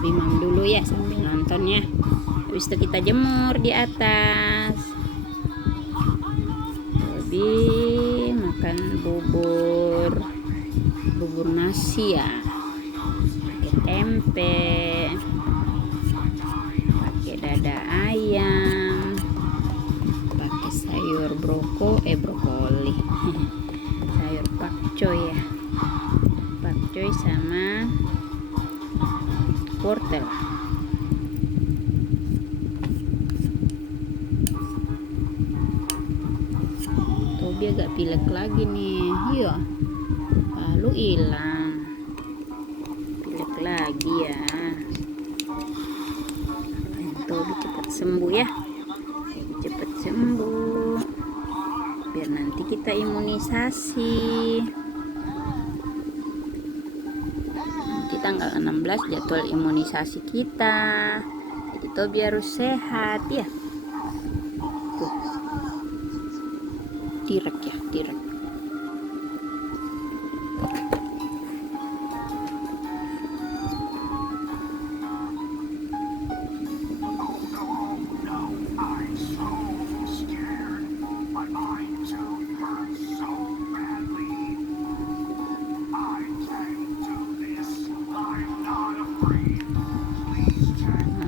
Bimam dulu ya sambil nonton ya. Habis itu kita jemur di atas. Bobi makan bubur nasi ya, pakai tempe, pakai dada ayam, pakai sayur brokoli sayur pakcoy ya, pakcoy sama wortel. Tobi agak pilek lagi nih, iya lalu hilang, pilek lagi ya. Tobi cepat sembuh ya, cepat sembuh biar nanti kita imunisasi. Nanti tanggal 16 jadwal imunisasi kita, jadi Tobi harus sehat ya. Tuh, direk ya, direk.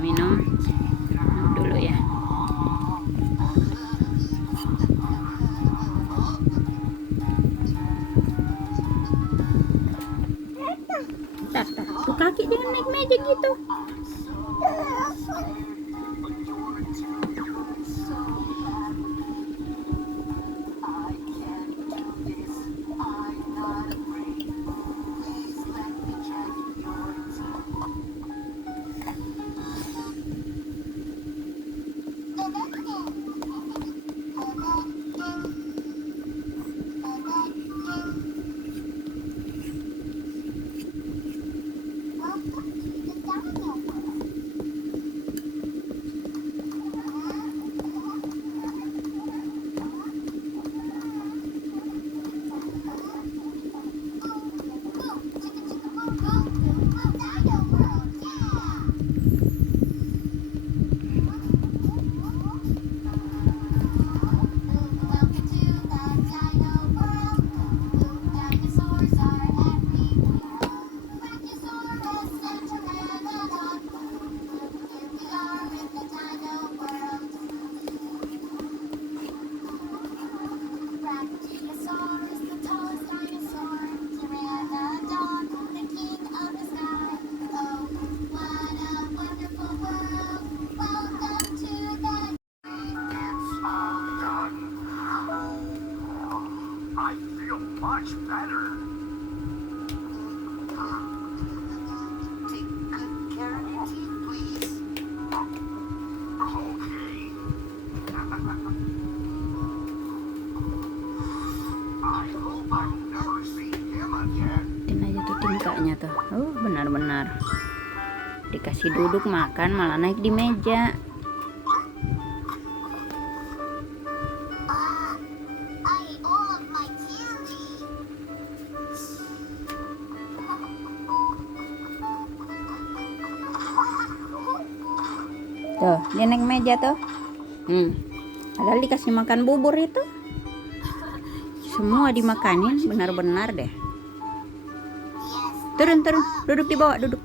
Minum dulu ya. Tuh kaki jangan naik meja gitu. I feel much better. Take good care of your teeth, please. Okay. I hope I'll never see him again. Lihatin aja tuh tingkahnya tuh. Benar-benar dikasih duduk makan malah naik di meja. Tuh, dia naik meja tuh. Padahal dikasih makan bubur itu. Semua dimakanin, benar-benar deh. Turun, duduk di bawah, duduk.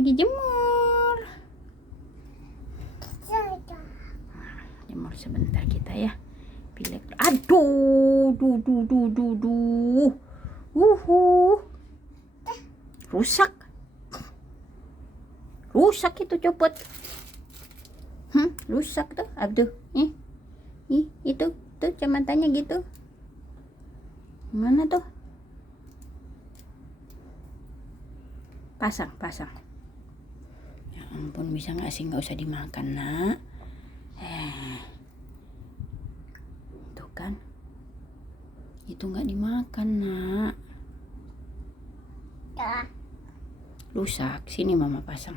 Lagi jemur. Jemur sebentar kita ya. Pilek. Aduh, duh. Rusak. Rusak itu copot. Rusak tuh. Aduh. Itu tuh kacamata gitu. Mana tuh? Pasang. Ya ampun, bisa nggak sih nggak usah dimakan, nak? Tuh kan? Itu nggak dimakan, nak. Rusak. Sini mama pasang.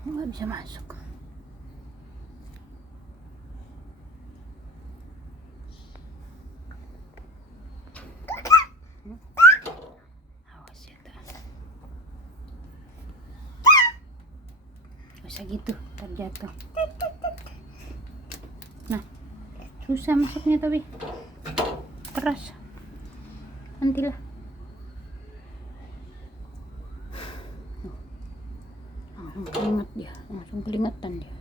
Nggak bisa masuk. Awas ya tuh. Bisa gitu, terjatuh. Nah, susah masuknya tapi keras. Nantilah. Langsung kelingatan dia.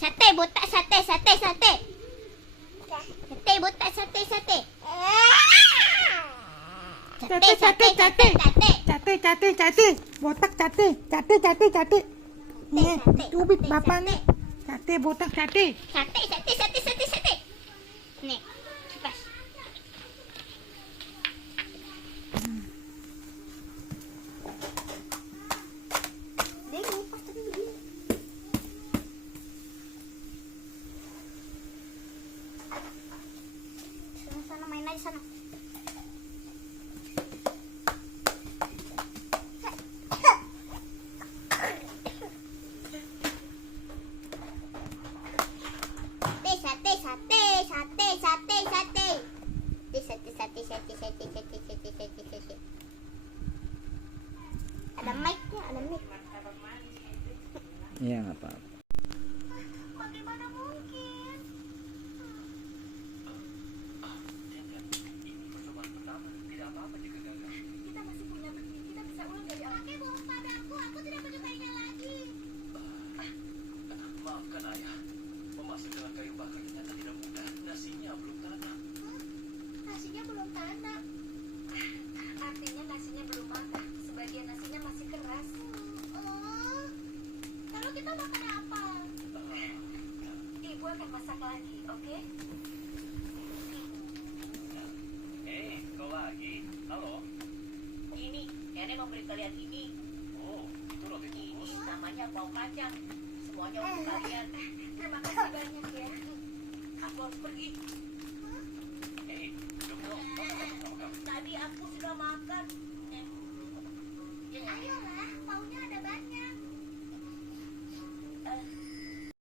Sate botak sate. Sate botak sate. Sate. Botak cate. Nih, cubit bapak nih. Cate botak cate. Sate. Nih, kipas. Dia ngupas tadi begini. Sana main aja sana. Sate. Ada mic-nya, ada mic. Iya, nggak apa-apa. Bagaimana mungkin? Kita masih punya begini, kita bisa ulang dari awal. Pakai bohong padaku, aku tidak menyukainya lagi. Maafkan ayah, memasak dengan kayu bakar ternyata tidak mudah. Nasinya belum tanak. Nasinya belum tanak. Artinya nasinya belum matang. Sebagian nasinya masih keras. Lalu kita makan apa? akan masak lagi, oke? Hei, kau lagi? Halo? Ini, nenek memberi kalian ini. Oh, itu roti Ini bungkus. namanya bau kacang. Semuanya untuk kalian. Terima kasih banyak ya. Aku harus pergi. Hei, duduk dong. Makan sama kamu. Tadi aku sudah makan. Ayolah.